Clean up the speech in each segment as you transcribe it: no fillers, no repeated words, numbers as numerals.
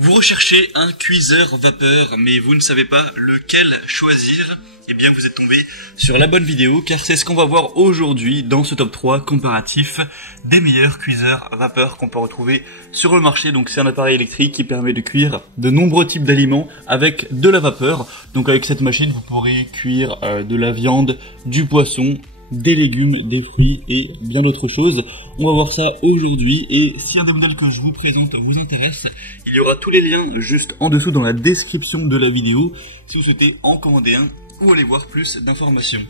Vous recherchez un cuiseur vapeur, mais vous ne savez pas lequel choisir? Eh bien, vous êtes tombé sur la bonne vidéo, car c'est ce qu'on va voir aujourd'hui dans ce top 3 comparatif des meilleurs cuiseurs vapeur qu'on peut retrouver sur le marché. Donc, c'est un appareil électrique qui permet de cuire de nombreux types d'aliments avec de la vapeur. Donc, avec cette machine, vous pourrez cuire de la viande, du poisson, des légumes, des fruits et bien d'autres choses. On va voir ça aujourd'hui, et si un des modèles que je vous présente vous intéresse, il y aura tous les liens juste en dessous dans la description de la vidéo si vous souhaitez en commander un ou aller voir plus d'informations.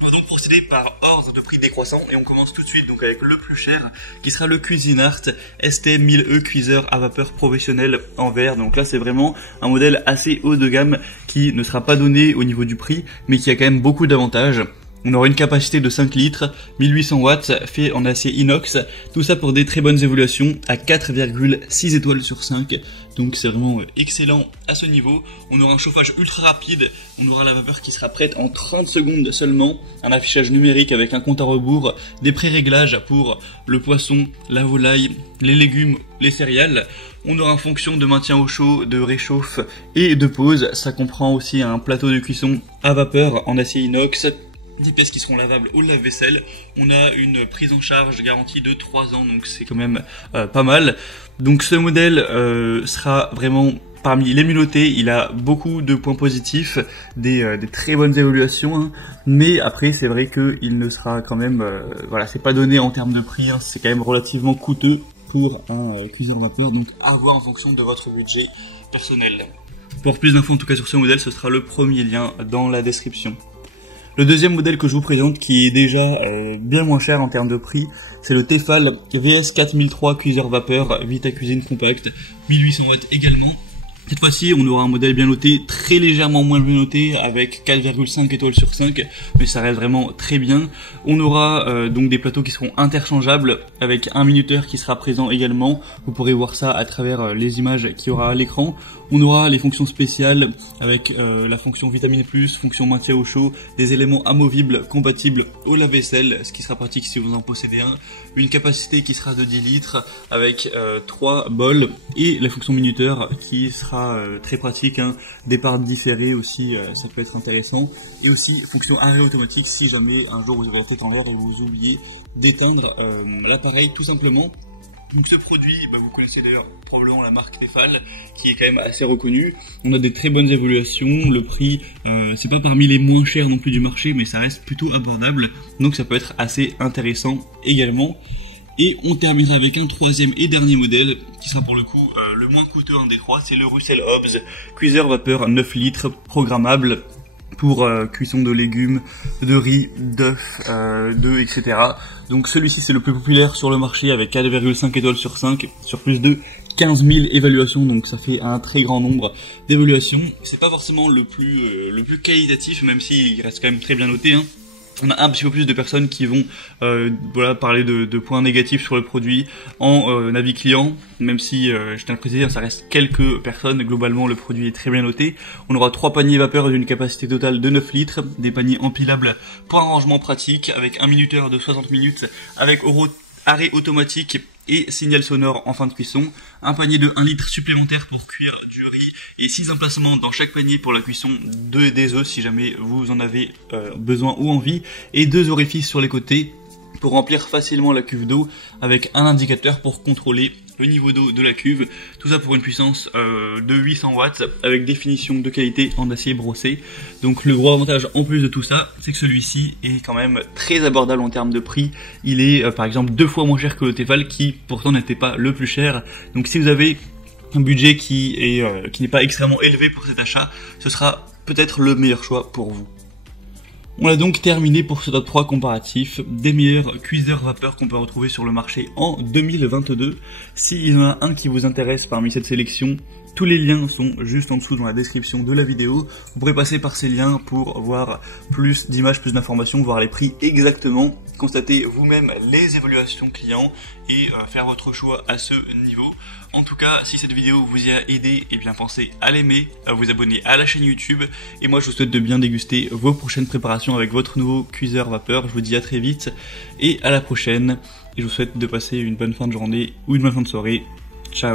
On va donc procéder par ordre de prix décroissant, et on commence tout de suite donc avec le plus cher qui sera le Cuisinart ST1000E cuiseur à vapeur professionnel en verre. Donc là c'est vraiment un modèle assez haut de gamme qui ne sera pas donné au niveau du prix, mais qui a quand même beaucoup d'avantages. On aura une capacité de 5 litres, 1800 watts, fait en acier inox, tout ça pour des très bonnes évaluations à 4,6 étoiles sur 5, donc c'est vraiment excellent à ce niveau. On aura un chauffage ultra rapide, on aura la vapeur qui sera prête en 30 secondes seulement, un affichage numérique avec un compte à rebours, des pré-réglages pour le poisson, la volaille, les légumes, les céréales. On aura une fonction de maintien au chaud, de réchauffe et de pause, ça comprend aussi un plateau de cuisson à vapeur en acier inox, 10 pièces qui seront lavables au lave-vaisselle. On a une prise en charge garantie de 3 ans, donc c'est quand même pas mal. Donc ce modèle sera vraiment parmi les mieux notés. Il a beaucoup de points positifs, des très bonnes évaluations, hein. Mais après c'est vrai qu'il ne sera quand même, voilà, c'est pas donné en termes de prix, hein. C'est quand même relativement coûteux pour un cuiseur vapeur, donc à voir en fonction de votre budget personnel. Pour plus d'infos en tout cas sur ce modèle, ce sera le premier lien dans la description. Le deuxième modèle que je vous présente, qui est déjà bien moins cher en termes de prix, c'est le Tefal VS4003 cuiseur vapeur Vita Cuisine compact, 1800 watts également. Cette fois-ci, on aura un modèle bien noté, très légèrement moins bien noté, avec 4,5 étoiles sur 5, mais ça reste vraiment très bien. On aura donc des plateaux qui seront interchangeables, avec un minuteur qui sera présent également. Vous pourrez voir ça à travers les images qu'il y aura à l'écran. On aura les fonctions spéciales, avec la fonction vitamine plus, fonction maintien au chaud, des éléments amovibles compatibles au lave-vaisselle, ce qui sera pratique si vous en possédez un. Une capacité qui sera de 10 litres, avec 3 bols, et la fonction minuteur qui sera très pratique, hein. Départ différé aussi, ça peut être intéressant, et aussi fonction arrêt automatique si jamais un jour vous avez la tête en l'air et vous oubliez d'éteindre l'appareil tout simplement. Donc ce produit, vous connaissez d'ailleurs probablement la marque Tefal, qui est quand même assez reconnue. On a des très bonnes évaluations, le prix c'est pas parmi les moins chers non plus du marché, mais ça reste plutôt abordable, donc ça peut être assez intéressant également. Et on terminera avec un troisième et dernier modèle, qui sera pour le coup le moins coûteux des trois, c'est le Russell Hobbs cuiseur vapeur 9 litres programmable pour cuisson de légumes, de riz, d'œufs, d'œufs, etc. Donc celui-ci c'est le plus populaire sur le marché avec 4,5 étoiles sur 5 sur plus de 15 000 évaluations, donc ça fait un très grand nombre d'évaluations. C'est pas forcément le plus qualitatif, même s'il reste quand même très bien noté, hein. On a un petit peu plus de personnes qui vont voilà, parler de points négatifs sur le produit en avis client, même si je tiens à le préciser, ça reste quelques personnes. Globalement le produit est très bien noté. On aura 3 paniers vapeur d'une capacité totale de 9 litres, des paniers empilables pour un rangement pratique, avec un minuteur de 60 minutes, avec arrêt automatique et signal sonore en fin de cuisson, un panier de 1 litre supplémentaire pour cuire du riz, et 6 emplacements dans chaque panier pour la cuisson des œufs si jamais vous en avez besoin ou envie, et 2 orifices sur les côtés pour remplir facilement la cuve d'eau, avec un indicateur pour contrôler le niveau d'eau de la cuve. Tout ça pour une puissance de 800 watts avec définition de qualité en acier brossé. Donc le gros avantage en plus de tout ça, c'est que celui-ci est quand même très abordable en termes de prix. Il est par exemple 2 fois moins cher que le Tefal, qui pourtant n'était pas le plus cher. Donc si vous avez un budget qui n'est pas extrêmement élevé pour cet achat, ce sera peut-être le meilleur choix pour vous. On a donc terminé pour ce top 3 comparatif des meilleurs cuiseurs vapeur qu'on peut retrouver sur le marché en 2022. S'il y en a un qui vous intéresse parmi cette sélection, tous les liens sont juste en dessous dans la description de la vidéo. Vous pourrez passer par ces liens pour voir plus d'images, plus d'informations, voir les prix exactement, constater vous-même les évaluations clients et faire votre choix à ce niveau. En tout cas, si cette vidéo vous y a aidé, eh bien pensez à l'aimer, à vous abonner à la chaîne YouTube. Et moi je vous souhaite de bien déguster vos prochaines préparations avec votre nouveau cuiseur vapeur. Je vous dis à très vite et à la prochaine. Et je vous souhaite de passer une bonne fin de journée ou une bonne fin de soirée. Ciao.